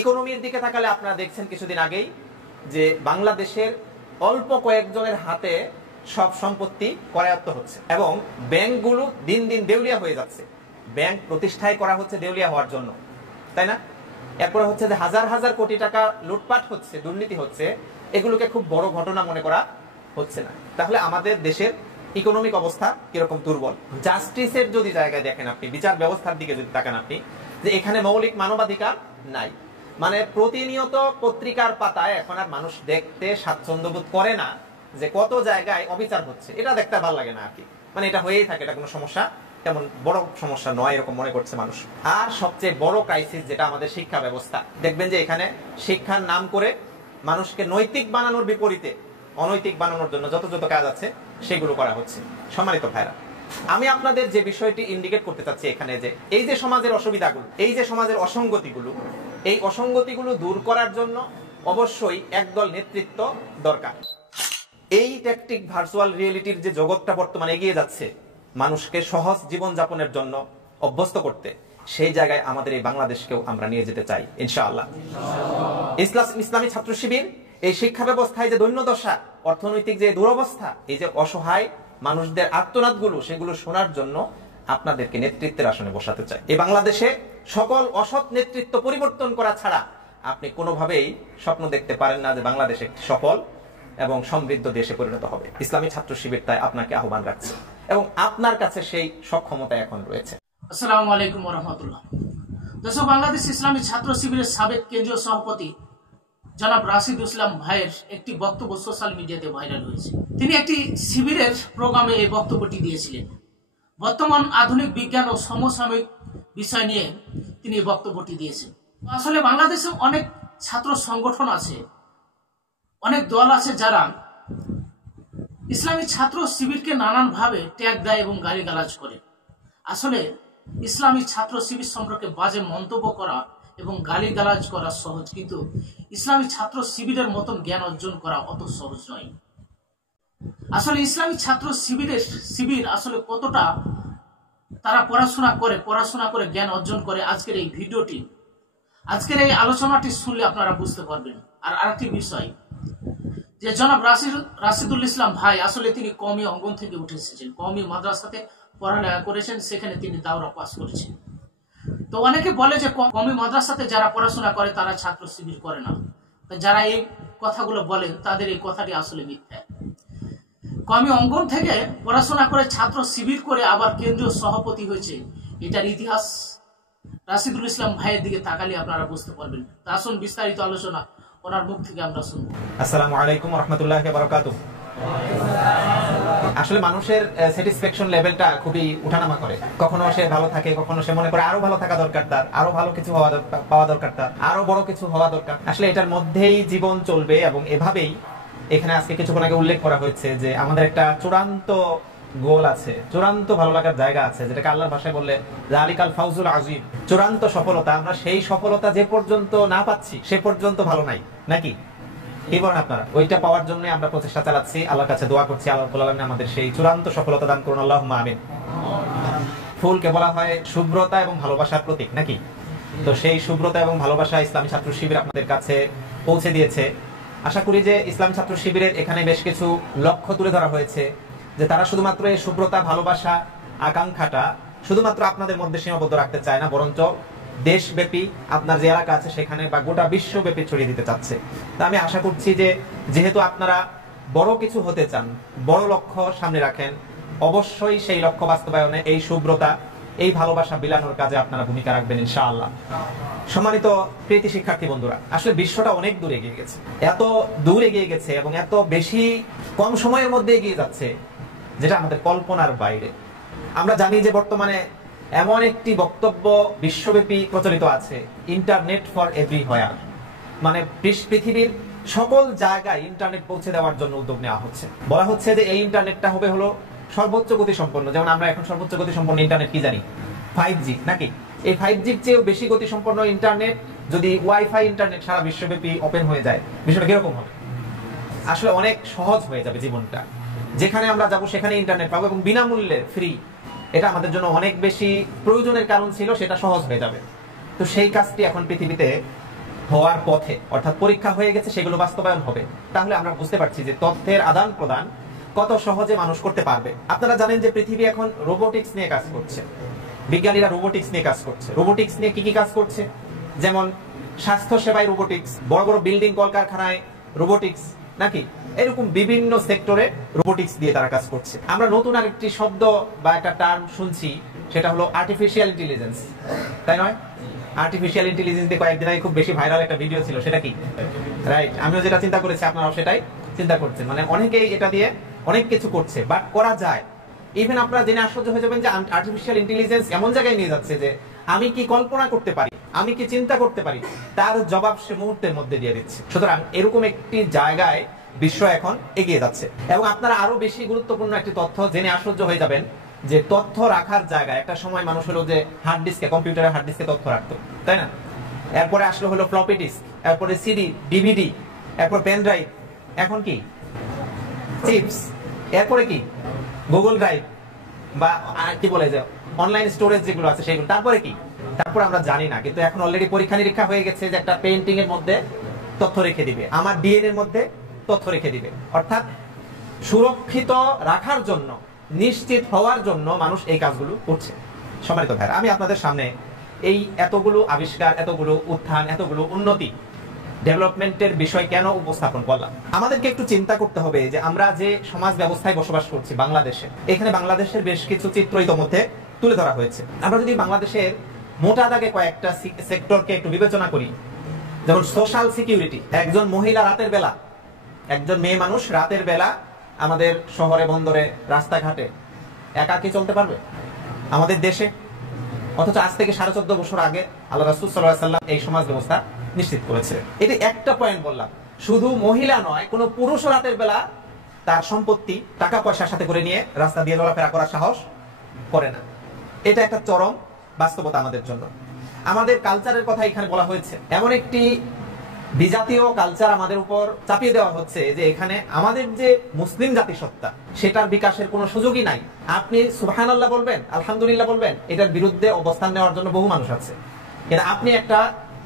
ইকোনমির দিকে তাকালে আপনারা দেখছেন কিছুদিন আগেই যে বাংলাদেশের অল্প কয়েকজনের হাতে সব সম্পত্তি করায়ত্ত হচ্ছে এবং ব্যাংকগুলো দিন দিন দেউলিয়া হয়ে যাচ্ছে। ব্যাংক প্রতিষ্ঠায় করা হচ্ছে দেউলিয়া হওয়ার জন্য, তাই না? এরপরে হচ্ছে যে হাজার হাজার কোটি টাকা লুটপাট হচ্ছে, দুর্নীতি হচ্ছে, এগুলোকে খুব বড় ঘটনা মনে করা হচ্ছে না। তাহলে আমাদের দেশের ইকোনমিক অবস্থা কিরকম দুর্বল। জাস্টিসের যদি জায়গায় দেখেন আপনি, বিচার ব্যবস্থার দিকে যদি তাকান আপনি, যে এখানে মৌলিক মানবাধিকার নাই। মানে প্রতিনিয়ত পত্রিকার পাতায় এখন আর মানুষ দেখতে স্বাচ্ছন্দ্য বোধ করে না যে কত জায়গায় অবিচার হচ্ছে। এটা দেখতে ভালো লাগে না আর কি, মানে এটা হয়েই থাকে, এটা কোনো সমস্যা তেমন বড় সমস্যা নয় এরকম মনে করছে মানুষ। আর সবচেয়ে বড় ক্রাইসিস যেটা আমাদের শিক্ষা ব্যবস্থা, দেখবেন যে এখানে শিক্ষার নাম করে মানুষকে নৈতিক বানানোর বিপরীতে অনৈতিক বানানোর জন্য যত যত কাজ আছে সেগুলো করা হচ্ছে। সম্মানিত ভাইরা, আমি আপনাদের যে বিষয়টি ইন্ডিকেট করতে চাচ্ছি এখানে, যে এই যে সমাজের অসুবিধাগুলো, এই যে সমাজের অসঙ্গতিগুলো, এই অসঙ্গতিগুলো দূর করার জন্য অবশ্যই একদল নেতৃত্ব দরকার। এই ট্যাকটিক ভার্চুয়াল রিয়েলিটির যে জগৎটা বর্তমানে এগিয়ে যাচ্ছে মানুষকে সহজ জীবন যাপনের জন্য অভ্যস্ত করতে, সেই জায়গায় আমাদের এই বাংলাদেশকেও আমরা নিয়ে যেতে চাই ইনশাআল্লাহ। ইসলামী ছাত্র শিবির এই শিক্ষা ব্যবস্থায় যে দৈন্যদশা, অর্থনৈতিক যে দুরবস্থা, এই যে অসহায় মানুষদের আর্তনাদগুলো, সেগুলো শোনার জন্য আপনাদেরকে নেতৃত্বের আসনে বসাতে চাই। এই বাংলাদেশে সকল অসৎ নেতৃত্ব পরিবর্তন করা ছাড়া আপনি কোনোভাবেই স্বপ্ন দেখতে পারেন না যে বাংলাদেশ একটি সফল এবং সমৃদ্ধ দেশে পরিণত হবে। ইসলামী ছাত্র শিবির তাই আপনাকে আহ্বান রাখছে এবং আপনার কাছে সেই সক্ষমতা এখন রয়েছে। আসসালামু আলাইকুম ওয়া রাহমাতুল্লাহ। দর্শক, বাংলাদেশ ইসলামী ছাত্র শিবিরের সাবেক কেন্দ্রীয় সভাপতি জনাব রাশিদুল ইসলাম ভাইয়ের একটি বক্তব্য সোশ্যাল মিডিয়াতে ভাইরাল হয়েছে। তিনি একটি শিবিরের প্রোগ্রামে এই বক্তব্যটি দিয়েছিলেন। বর্তমান আধুনিক বিজ্ঞান ও সমসাময়িক বিষয় নিয়ে তিনি এই বক্তব্যটি দিয়েছেন। আসলে বাংলাদেশে অনেক ছাত্র সংগঠন আছে, অনেক দল আছে যারা ইসলামী ছাত্র শিবিরকে নানানভাবে ট্যাগ দেয় এবং গালিগালাজ করে। আসলে ইসলামী ছাত্র শিবির সম্পর্কে বাজে মন্তব্য করা এবং গালিগালাজ করা সহজ, কিন্তু ইসলামী ছাত্র শিবিরের মতন জ্ঞান অর্জন করা অত সহজ নয়। আসলে ইসলামী ছাত্র শিবির আসলে কতটা তারা পড়াশোনা করে জ্ঞান অর্জন করে, আজকের এই ভিডিওটি, আজকের এই আলোচনাটি শুনলে আপনারা বুঝতে পারবেন। আর আরেকটি বিষয়, যে জনাব রাশিদুল ইসলাম ভাই আসলে তিনি কওমি অঙ্গন থেকে উঠে এসেছেন, কওমি মাদ্রাসাতে পড়ালেখা করেছেন, সেখানে তিনি দাওরা পাস করেছেন। তো অনেকে বলে যে কওমি মাদ্রাসাতে যারা পড়াশোনা করে তারা ছাত্র শিবির করে না। যারা এই কথাগুলো বলেন তাদের এই কথাটি আসলে মিথ্যা। কওমি অঙ্গন থেকে পড়াশোনা করে ছাত্র শিবির করে আবার কেন্দ্রীয় সভাপতি হয়েছে, এটার ইতিহাস রাশিদুল ইসলাম ভাইয়ের দিকে তাকালে আপনারা বুঝতে পারবেন। তা আসুন বিস্তারিত আলোচনা ওনার মুখ থেকে আমরা শুনবো। আসসালামু আলাইকুম ওয়া রাহমাতুল্লাহি ওয়া বারাকাতুহু। আসলে মানুষের স্যাটিসফ্যাকশন লেভেলটা খুবই উঠানামা করে, কখনো সে ভালো থাকে, কখনো সে মনে করে আরো ভালো থাকা দরকার, তার আরো ভালো কিছু পাওয়া দরকার, তার আরো বড় কিছু হওয়া দরকার। আসলে এটার মধ্যেই জীবন চলবে এবং এভাবেই এখানে আজকে কিছুক্ষণ আগে উল্লেখ করা হয়েছে যে আমাদের একটা চূড়ান্ত গোল আছে, চূড়ান্ত ভালো লাগার জায়গা আছে, যেটাকে আল্লাহর ভাষায় বললে যালিকাল ফাউজুল আযীম, চূড়ান্ত সফলতা। আমরা সেই সফলতা যে পর্যন্ত না পাচ্ছি সে পর্যন্ত ভালো নাই, নাকি কি বলেন আপনারা? ওইটা পাওয়ার জন্য আমরা প্রচেষ্টা চালাচ্ছি, আল্লাহর কাছে দোয়া করছি আল্লাহ রাব্বুল আলামিন আমাদের সেই চূড়ান্ত সফলতা দান করুন, আল্লাহুম্মা আমিন। ফুলকে বলা হয় শুভ্রতা এবং ভালোবাসার প্রতীক, নাকি? তো সেই শুভ্রতা এবং ভালোবাসা ইসলামী ছাত্র শিবির আপনাদের কাছে পৌঁছে দিয়েছে। আশা করি যে ইসলামী ছাত্র শিবিরের এখানে বেশ কিছু লক্ষ্য তুলে ধরা হয়েছে, যে তারা শুধুমাত্র এই শুভ্রতা, ভালোবাসা, আকাঙ্ক্ষাটা শুধুমাত্র আপনাদের মধ্যে সীমাবদ্ধ রাখতে চায় না, বরঞ্চ দেশব্যাপী আপনার যে এলাকা আছে সেখানে বা গোটা বিশ্বব্যাপী ছড়িয়ে দিতে চাচ্ছে। তা আমি আশা করছি যে যেহেতু আপনারা বড় কিছু হতে চান, বড় লক্ষ্য সামনে রাখেন, অবশ্যই সেই লক্ষ্য বাস্তবায়নে এই শুভ্রতা, এই ভালোবাসা বিলানোর কাজে আপনারা ভূমিকা রাখবেন ইনশাআল্লাহ। সম্মানিত প্রীতি শিক্ষার্থী বন্ধুরা, আসলে বিশ্বটা অনেক দূর এগিয়ে গেছে, এত দূর এগিয়ে গেছে এবং এত বেশি কম সময়ের মধ্যে এগিয়ে যাচ্ছে যেটা আমাদের কল্পনার বাইরে। আমরা জানি যে বর্তমানে এমন একটি বক্তব্য বিশ্বব্যাপী প্রচলিত আছে, ইন্টারনেট ফর এভরিহোয়ার, মানে পৃথিবীর সকল জায়গায় ইন্টারনেট পৌঁছে দেওয়ার জন্য উদ্যোগ নেওয়া হচ্ছে। বলা হচ্ছে যে এই ইন্টারনেটটা হবে হলো সর্বোচ্চ গতি সম্পন্ন। যেমন আমরা এখন সর্বোচ্চ গতি সম্পন্ন ইন্টারনেট কি জানি? 5G, নাকি? এই 5Gর চেয়েও বেশি গতি সম্পন্ন ইন্টারনেট যদি ওয়াইফাই ইন্টারনেট সারা বিশ্বব্যাপী ওপেন হয়ে যায়, বিষয়টা কিরকম হবে? আসলে অনেক সহজ হয়ে যাবে জীবনটা, যেখানে আমরা যাব সেখানে ইন্টারনেট পাবো এবং বিনামূল্যে, ফ্রি। এটা আমাদের জন্য অনেক বেশি প্রয়োজনের কারণ ছিল, সেটা সহজ হয়ে যাবে। তো সেই কাজটি এখন পৃথিবীতে হওয়ার পথে, অর্থাৎ পরীক্ষা হয়ে গেছে, সেগুলো বাস্তবায়ন হবে। তাহলে আমরা বুঝতে পারছি যে তথ্যের আদান প্রদান কত সহজে মানুষ করতে পারবে। আপনারা জানেন যে পৃথিবী এখন রোবোটিক্স নিয়ে কাজ করছে, বিজ্ঞানীরা রোবোটিক্স নিয়ে কাজ করছে। রোবোটিক্স নিয়ে কি কি কাজ করছে? যেমন স্বাস্থ্য সেবায় রোবোটিক্স, বড় বড় বিল্ডিং কলকারখানায় রোবোটিক্স, নাকি এরকম বিভিন্ন সেক্টরে রোবোটিক্স দিয়ে তারা কাজ করছে। আমরা নতুন আরেকটি শব্দ বা একটা টার্ম শুনছি, সেটা হলো আর্টিফিশিয়াল ইন্টেলিজেন্স, তাই নয়? আর্টিফিশিয়াল ইন্টেলিজেন্স দিয়ে কয়েকদিন আগে খুব বেশি ভাইরাল একটা ভিডিও ছিল, সেটা কি? রাইট, আমিও যেটা চিন্তা করেছি আপনারাও সেটাই চিন্তা করছেন। মানে অনেকেই এটা দিয়ে অনেক কিছু করছে, বাট করা যায়। ইভেন আপনারা জেনে আশ্চর্য হয়ে যাবেন যে আর্টিফিশিয়াল ইন্টেলিজেন্স এমন জায়গায় নিয়ে যাচ্ছে যে আমি কি কল্পনা করতে পারি, আমি কি চিন্তা করতে পারি, তার জবাব সে মুহূর্তের মধ্যে দিয়ে দিচ্ছে। সুতরাং এরকম একটি জায়গায় বিশ্ব এখন এগিয়ে যাচ্ছে। এবং আপনারা আরো বেশি গুরুত্বপূর্ণ একটি তথ্য জেনে আশ্চর্য হয়ে যাবেন যে তথ্য রাখার জায়গায় একটা সময় মানুষ হলো যে হার্ড ডিস্কে, কম্পিউটারের হার্ড ডিস্কে তথ্য রাখতো, তাই না? এরপরে আসলো হলো ফ্লপি ডিস্ক, এরপরে সিডি, ডিভিডি, এরপর পেন ড্রাইভ, এখন কি চিপস, এরপরে কি গুগল ড্রাইভ বা কি বলে যে অনলাইন স্টোরেজ যেগুলো আছে সেগুলো, তারপরে কি, তারপর আমরা জানি না। কিন্তু এখন অলরেডি পরীক্ষা নিরীক্ষা হয়ে গেছে যে একটা পেইন্টিং এর মধ্যে তথ্য রেখে দিবে, আমার ডিএনএ এর মধ্যে তথ্য রেখে দিবে। অর্থাৎ সুরক্ষিত রাখার জন্য, নিশ্চিত হওয়ার জন্য মানুষ এই কাজগুলো করছে। সম্মানিত ভাইরা, আমি আপনাদের সামনে এই এতগুলো আবিষ্কার, এতগুলো উত্থান, এতগুলো উন্নতি, ডেভেলপমেন্টের বিষয় কেন উপস্থাপন করলাম? আমাদেরকে একটু চিন্তা করতে হবে যে আমরা যে সমাজ ব্যবস্থায় বসবাস করছি বাংলাদেশে, এখানে বাংলাদেশের বেশ কিছু চিত্র ইতোমধ্যে তুলে ধরা হয়েছে। আমরা যদি বাংলাদেশের মোটা দাগে কয়েকটা সেক্টরকে একটু বিবেচনা করি, যেমন সোশ্যাল সিকিউরিটি, একজন মহিলা রাতের বেলা, একজন মেয়ে মানুষ রাতের বেলা আমাদের শহরে, বন্দরে, রাস্তাঘাটে একা কি চলতে পারবে আমাদের দেশে? অথচ আজ থেকে 14.5 বছর আগে আল্লাহ রাসূল সাল্লাল্লাহু আলাইহি ওয়াসাল্লাম এই সমাজ ব্যবস্থা নিশ্চিত করেছে। এটি একটা পয়েন্ট বললাম। শুধু মহিলা নয়, কোনো পুরুষ রাতের বেলা তার সম্পত্তি, টাকা পয়সার সাথে করে নিয়ে রাস্তা দিয়ে চলাফেরা করার সাহস করে না। এটা একটা চরম বাস্তবতা আমাদের জন্য। আমাদের কালচারের কথা এখানে বলা হয়েছে, এমন একটি বিজাতীয় কালচার আমাদের উপর চাপিয়ে দেওয়া হচ্ছে যে এখানে আমাদের যে মুসলিম জাতিসত্তা, সেটার বিকাশের কোনো সুযোগই নাই। আপনি সুবহানাল্লাহ বলবেন, আলহামদুলিল্লাহ বলবেন, এটার বিরুদ্ধে অবস্থান নেওয়ার জন্য বহু মানুষ আছে। কিন্তু আপনি একটা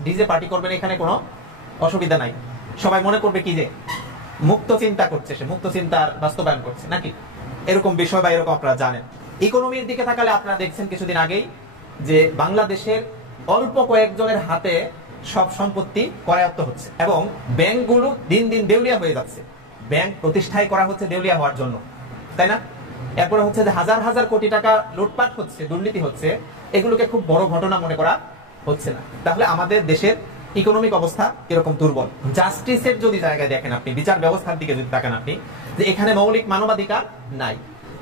ডিজে পার্টি করবেন, এখানে কোনো অসুবিধা নাই। সবাই মনে করবে কি যে মুক্ত চিন্তা করছে, সে মুক্ত চিন্তার বাস্তবায়ন করছে, নাকি এরকম বিষয় বা এরকম আপনারা জানেন। ইকোনমির দিকে তাকালে আপনারা দেখছেন কিছুদিন আগেই যে বাংলাদেশের অল্প কয়েকজনের হাতে সব সম্পত্তি করায়ত্ত হচ্ছে এবং ব্যাংকগুলো দিন দিন দেউলিয়া হয়ে যাচ্ছে। ব্যাংক প্রতিষ্ঠাই করা হচ্ছে দেউলিয়া হওয়ার জন্য, তাই না? এরপরে হচ্ছে যে হাজার হাজার কোটি টাকা লুটপাট হচ্ছে, দুর্নীতি হচ্ছে, এগুলোকে খুব বড় ঘটনা মনে করা হচ্ছে না। তাহলে আমাদের দেশের ইকোনমিক অবস্থা কিরকম দুর্বল। জাস্টিসের যদি জায়গায় দেখেন আপনি, বিচার ব্যবস্থার দিকে যদি তাকান আপনি, যে এখানে মৌলিক মানবাধিকার নাই।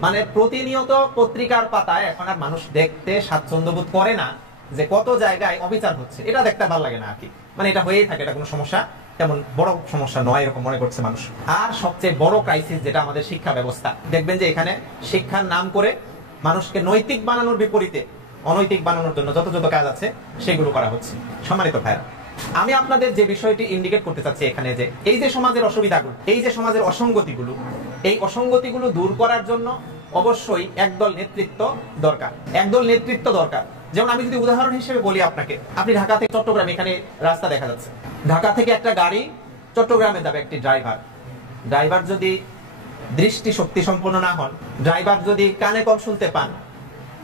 মানে প্রতিনিয়ত পত্রিকার পাতায় এখন আর মানুষ দেখতে স্বাচ্ছন্দ্য বোধ করে না যে কত জায়গায় অবিচার হচ্ছে। এটা দেখতে ভালো লাগে না আর কি, মানে এটা হয়েই থাকে, এটা কোনো সমস্যা, তেমন বড় সমস্যা নয় এরকম মনে করছে মানুষ। আর সবচেয়ে বড় ক্রাইসিস যেটা আমাদের শিক্ষা ব্যবস্থা, দেখবেন যে এখানে শিক্ষার নাম করে মানুষকে নৈতিক বানানোর বিপরীতে অনৈতিক বানানোর জন্য যত যত কাজ আছে সেগুলো করা হচ্ছে। সম্মানিত ভাইরা, আমি আপনাদের যে বিষয়টি ইন্ডিকেট করতে চাচ্ছি এখানে, যে এই যে সমাজের অসুবিধাগুলো, এই যে সমাজের অসঙ্গতিগুলো, এই অসঙ্গতিগুলো দূর করার জন্য অবশ্যই একদল নেতৃত্ব দরকার, একদল নেতৃত্ব দরকার। যেমন আমি যদি উদাহরণ হিসেবে বলি আপনাকে, আপনি ঢাকা থেকে চট্টগ্রাম, এখানে রাস্তা দেখা যাচ্ছে, ঢাকা থেকে একটা গাড়ি চট্টগ্রামে যাবে, একটি ড্রাইভার যদি দৃষ্টি শক্তি সম্পন্ন না হন, ড্রাইভার যদি কানে কম শুনতে পান,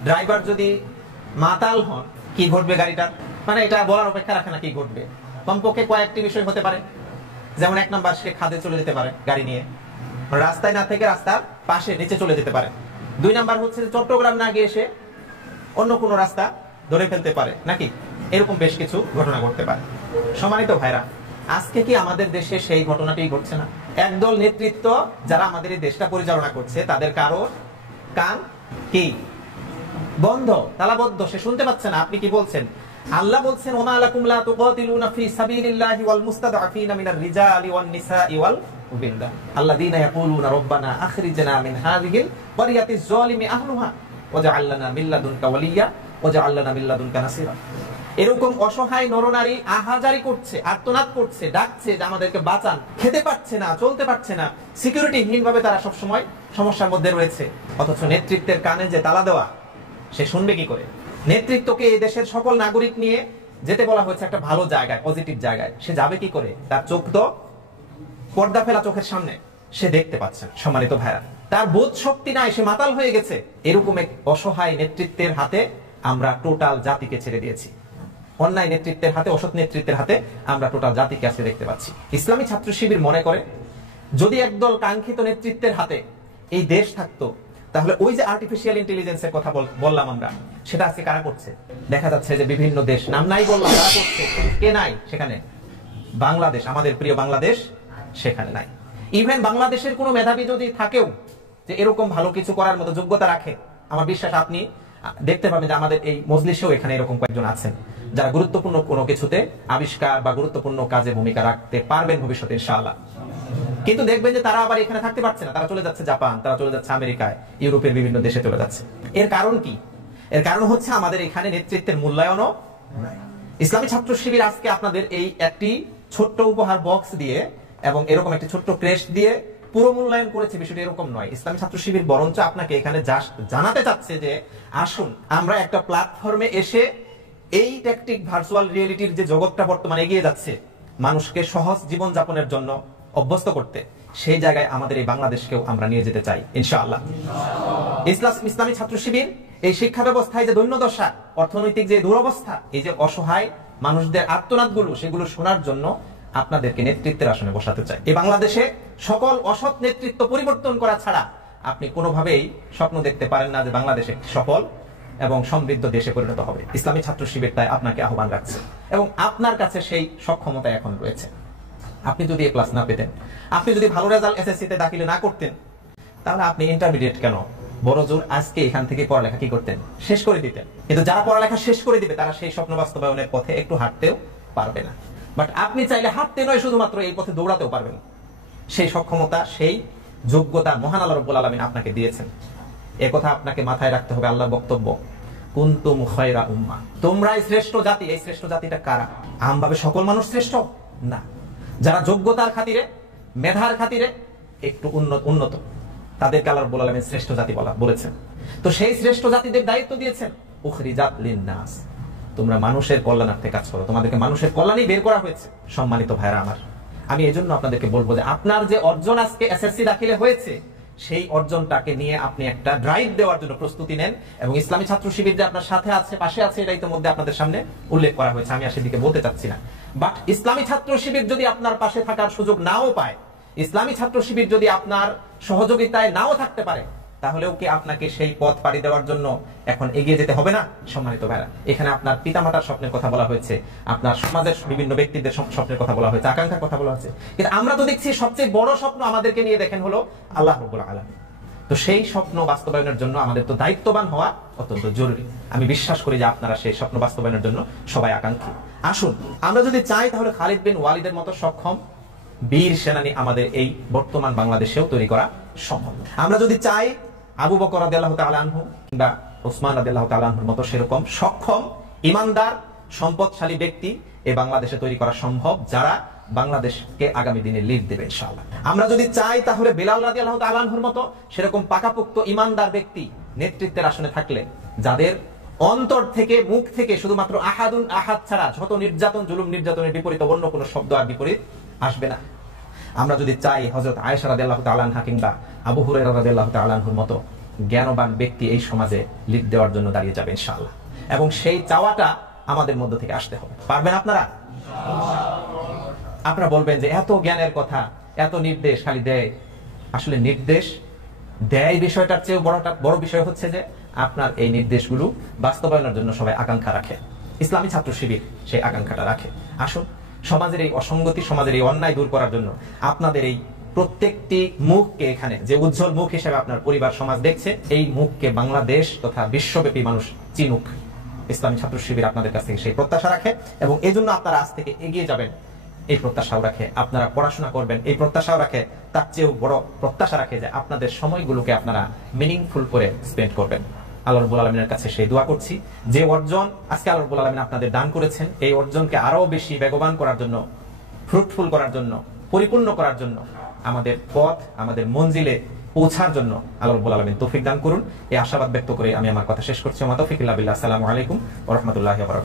ড্রাইভার যদি মাতাল হন, কি ঘটবে গাড়িটার? মানে এটা বলার অপেক্ষা রাখে না কি ঘটবে। কমপক্ষে কয়েকটি বিষয় হতে পারে। যেমন 1 নম্বর, সে খাদে চলে যেতে পারে গাড়ি নিয়ে, রাস্তায় না থেকে রাস্তার পাশে নিচে চলে যেতে পারে। 2 নম্বর হচ্ছে চট্টগ্রাম না গিয়ে সে অন্য কোনো রাস্তা ধরে ফেলতে পারে, নাকি এরকম বেশ কিছু ঘটনা ঘটতে পারে। সম্মানিত ভাইরা, আজকে কি আমাদের দেশে সেই ঘটনাটি ঘটছে না? একদল নেতৃত্ব যারা আমাদের এই দেশটা পরিচালনা করছে, তাদের কারোর কান কি বন্ধ, তালাবদ্ধ, সে শুনতে পাচ্ছে না আপনি কি বলছেন। আল্লাহ বলছেন, ওমা লাকুম লা তুকাতিলুনা ফি সাবিলিল্লাহি ওয়াল মুস্তাদআফিনা মিনার রিজালি ওয়ান নিসাই ওয়াল উবিলদান আল্লাযীনা ইয়াকুলুনা রাব্বানা আখরিজনা মিন হাযিহিল ক্বরিয়াতিজ যালিমি আহলুহা ওয়াজআল লানা মিন লাদুনকা ওয়ালিয়্যা ওয়াজআল লানা মিন লাদুনকা নাসীরা। এরকম অসহায় নরনারী আহাজারি করছে, আর্তনাদ করছে, ডাকছে যে আমাদেরকে বাঁচান, খেতে পাচ্ছে না, চলতে পারছে না, সিকিউরিটিহীন ভাবে তারা সব সময় সমস্যার মধ্যে রয়েছে। অথচ নেতৃত্বের কানে যে তালা দেওয়া, সে শুনবে কি করে? নেতৃত্বকে এই দেশের সকল নাগরিক নিয়ে যেতে বলা হয়েছে একটা ভালো জায়গায়, পজিটিভ জায়গায়, সে যাবে কি করে? তার চোখ তো পর্দা ফেলা চোখের সামনে, সে দেখতে পাচ্ছে। সম্মানিত ভাইরা, তার বোধ শক্তি নাই, সে মাতাল হয়ে গেছে। এরকম এক অসহায় নেতৃত্বের হাতে আমরা টোটাল জাতিকে ছেড়ে দিয়েছি। অন্যায় নেতৃত্বের হাতে, অসৎ নেতৃত্বের হাতে আমরা টোটাল জাতিকে আজকে দেখতে পাচ্ছি। ইসলামী ছাত্র শিবির মনে করে যদি একদল কাঙ্ক্ষিত নেতৃত্বের হাতে এই দেশ থাকতো, তাহলে ওই যে আর্টিফিশিয়াল ইন্টেলিজেন্সের কথা বললাম আমরা, সেটা আজকে কারা করছে? দেখা যাচ্ছে যে বিভিন্ন দেশ, নাম নাই বললাম, কারা করছে? কে নাই সেখানে? বাংলাদেশ, আমাদের প্রিয় বাংলাদেশ সেখানে নাই। ইভেন বাংলাদেশের কোনো মেধাবী যদি থাকেও যে এরকম ভালো কিছু করার মতো যোগ্যতা রাখে, আমার বিশ্বাস আপনি দেখতে পাবেন যে আমাদের এই মজলিসেও এখানে এরকম কয়েকজন আছেন যারা গুরুত্বপূর্ণ কোনো কিছুতে আবিষ্কার বা গুরুত্বপূর্ণ কাজে ভূমিকা রাখতে পারবেন ভবিষ্যতে ইনশাআল্লাহ। কিন্তু দেখবেন যে তারা আবার এখানে থাকতে পারছে না, তারা চলে যাচ্ছে জাপান, তারা চলে যাচ্ছে আমেরিকায়, ইউরোপের বিভিন্ন দেশে চলে যাচ্ছে। এর কারণ কি? এর কারণ হচ্ছে আমাদের এখানে নেতৃত্বের মূল্যায়নও নাই। ইসলামী ছাত্র শিবির আজকে আপনাদের এই একটি ছোট্ট উপহার বক্স দিয়ে এবং এরকম একটি ছোট্ট ক্রেস্ট দিয়ে পুরো মূল্যায়ন করেছে, বিষয়টি এরকম নয়। ইসলামী ছাত্র শিবির বরঞ্চ আপনাকে এখানে জানাতে চাচ্ছে যে আসুন আমরা একটা প্ল্যাটফর্মে এসে এই ট্যাকটিক ভার্চুয়াল রিয়েলিটির যে জগৎটা বর্তমানে এগিয়ে যাচ্ছে মানুষকে সহজ জীবন যাপনের জন্য অভ্যস্ত করতে, সেই জায়গায় আমাদের এই বাংলাদেশকেও আমরা নিয়ে যেতে চাই ইনশাআল্লাহ। ইসলামী ছাত্র শিবির এই শিক্ষা ব্যবস্থায় যে দৈন্যদশা, অর্থনৈতিক যে দুরবস্থা, এই যে অসহায় মানুষদের আর্তনাদগুলো, সেগুলো শোনার জন্য আপনাদেরকে নেতৃত্বের আসনে বসাতে চাই। এই বাংলাদেশে সকল অসৎ নেতৃত্ব পরিবর্তন করা ছাড়া আপনি কোনোভাবেই স্বপ্ন দেখতে পারেন না যে বাংলাদেশে সফল এবং সমৃদ্ধ দেশে পরিণত হবে। ইসলামী ছাত্র শিবির তাই আপনাকে আহ্বান রাখছে এবং আপনার কাছে সেই সক্ষমতা এখন রয়েছে। আপনি যদি ক্লাস না পেতেন, আপনি যদি ভালো রেজাল্ট এসএসসিতে দাখিলে না করতেন, তাহলে আপনি ইন্টারমিডিয়েট কেন, বড় জোর আজকে এখান থেকে পড়ালেখা কি করতেন? শেষ করে দিতেন। কিন্তু যারা পড়ালেখা শেষ করে দিবে তারা সেই স্বপ্ন বাস্তবায়নের পথে একটু হাঁটতেও পারবে না। বাট আপনি চাইলে হাঁটতে নয়, শুধুমাত্র এই পথে দৌড়াতেও পারবেন। সেই সক্ষমতা, সেই যোগ্যতা মহান আল্লাহ রাব্বুল আলামিন আপনাকে দিয়েছেন। একথা আপনাকে মাথায় রাখতে হবে। আল্লাহর বক্তব্য, কুনতুম খায়রা উম্মাহ, তোমরাই শ্রেষ্ঠ জাতি। এই শ্রেষ্ঠ জাতিটা কারা? আমভাবে সকল মানুষ শ্রেষ্ঠ না, যারা যোগ্যতার খাতিরে, মেধার খাতিরে একটু উন্নত, তাদেরকে আল্লাহ রাব্বুল আলামিন শ্রেষ্ঠ জাতি বলেছেন। তো সেই শ্রেষ্ঠ জাতিদের দায়িত্ব দিয়েছেন উখরিজাত লিন-নাস, তোমরা মানুষের কল্যাণার্থে কাজ করো, তোমাদেরকে মানুষের কল্যাণেই বের করা হয়েছে। সম্মানিত ভাইরা আমার, আমি এজন্য আপনাদেরকে বলবো যে আপনার যে অর্জন আজকে এসএসসি দাখিলে হয়েছে, সেই অর্জনটাকে নিয়ে আপনি একটা ড্রাইভ দেওয়ার জন্য প্রস্তুতি নেন। এবং ইসলামী ছাত্র শিবির যে আপনার সাথে আছে, পাশে আছে, এটা ইতিমধ্যে আপনাদের সামনে উল্লেখ করা হয়েছে, আমি আর সেদিকে বলতে চাচ্ছি না। বাট ইসলামী ছাত্র শিবির যদি আপনার পাশে থাকার সুযোগ নাও পায়, ইসলামী ছাত্র শিবির যদি আপনার সহযোগিতায় নাও থাকতে পারে, তাহলেও কি আপনাকে সেই পথ পাড়ি দেওয়ার জন্য এখন এগিয়ে যেতে হবে না? সম্মানিত ভাইরা, এখানে আপনার পিতামাতার স্বপ্নের কথা বলা হয়েছে, আপনার সমাজের বিভিন্ন ব্যক্তিদের স্বপ্নের কথা বলা হয়েছে, আকাঙ্ক্ষার কথা বলা হয়েছে, কিন্তু আমরা তো দেখছি সবচেয়ে বড় স্বপ্ন আমাদেরকে নিয়ে দেখেন হলো আল্লাহ রাব্বুল আলামিন। তো সেই স্বপ্ন বাস্তবায়নের জন্য আমাদের তো দায়িত্ববান হওয়া অত্যন্ত জরুরি। আমি বিশ্বাস করি যে আপনারা সেই স্বপ্ন বাস্তবায়নের জন্য সবাই আকাঙ্ক্ষী। আসুন আমরা যদি চাই তাহলে খালিদ বিন ওয়ালিদের মতো সক্ষম বীর সেনানী আমাদের এই বর্তমান বাংলাদেশেও তৈরি করা সম্ভব। আমরা যদি চাই আবু বকর রাদিয়াল্লাহু তাআলা আনহু কিংবা ওসমান রাদিয়াল্লাহু তাআলা আনহুর মতো সেরকম সক্ষম, ইমানদার, সম্পদশালী ব্যক্তি এই বাংলাদেশে তৈরি করা সম্ভব, যারা বাংলাদেশকে আগামী দিনে লিড দেবে ইনশাআল্লাহ। আমরা যদি চাই তাহলে বেলাল রাদিয়াল্লাহু তাআলা আনহুর মতো সেরকম পাকাপোক্ত ইমানদার ব্যক্তি নেতৃত্বের আসনে থাকলে, যাদের অন্তর থেকে, মুখ থেকে শুধুমাত্র আহাদুন আহাদ ছাড়া যত নির্যাতন, জুলুম নির্যাতনের বিপরীত অন্য কোনো শব্দ আর বিপরীত আসবে না। আমরা যদি চাই হযরত আয়েশা রাদিয়াল্লাহু তাআলা আনহা কিংবা আবু হুরায়রা রাদিয়াল্লাহু তাআলা আনহুর মতো জ্ঞানবান ব্যক্তি এই সমাজে লিড দেওয়ার জন্য দাঁড়িয়ে যাবে ইনশাআল্লাহ। এবং সেই চাওয়াটা আমাদের মধ্য থেকে আসতে হবে। পারবেন আপনারা? আপনারা বলবেন যে এত জ্ঞানের কথা, এত নির্দেশ খালি দেয়। আসলে নির্দেশ দেয় বিষয়টার চেয়েও বড় বিষয় হচ্ছে যে আপনার এই নির্দেশগুলো বাস্তবায়নের জন্য সবাই আকাঙ্ক্ষা রাখে। ইসলামী ছাত্র শিবির সেই আকাঙ্ক্ষাটা রাখে। আসুন সমাজের এই অসঙ্গতি, সমাজের এই অন্যায় দূর করার জন্য আপনাদের এই প্রত্যেকটি মুখকে, এখানে যে উজ্জ্বল মুখ হিসেবে আপনার পরিবার সমাজ দেখছে, এই মুখকে বাংলাদেশ তথা বিশ্বব্যাপী মানুষ চিনুক। ইসলামী ছাত্র শিবির আপনাদের কাছ থেকে সেই প্রত্যাশা রাখে এবং এই জন্য আপনারা আজ থেকে এগিয়ে যাবেন এই প্রত্যাশাও রাখে। আপনারা পড়াশোনা করবেন এই প্রত্যাশাও রাখে। তার চেয়েও বড় প্রত্যাশা রাখে যে আপনাদের সময়গুলোকে আপনারা মিনিংফুল করে স্পেন্ড করবেন। আল্লাহ রাব্বুল আলামিনের কাছে সেই দোয়া করছি, যে অর্জন আজকে আল্লাহ রাব্বুল আলামিন আপনাদের দান করেছেন, এই অর্জনকে আরো বেশি বেগবান করার জন্য, ফ্রুটফুল করার জন্য, পরিপূর্ণ করার জন্য, আমাদের পথ, আমাদের মঞ্জিলে পৌঁছার জন্য আল্লাহ রাব্বুল আলামিন তৌফিক দান করুন। এই আশাবাদ ব্যক্ত করে আমি আমার কথা শেষ করছি। ওয়া মা তাওফিক ইল্লা বিল্লাহ। আসসালামু আলাইকুম ওয়া রাহমাতুল্লাহি ওয়া বারাকাতুহু।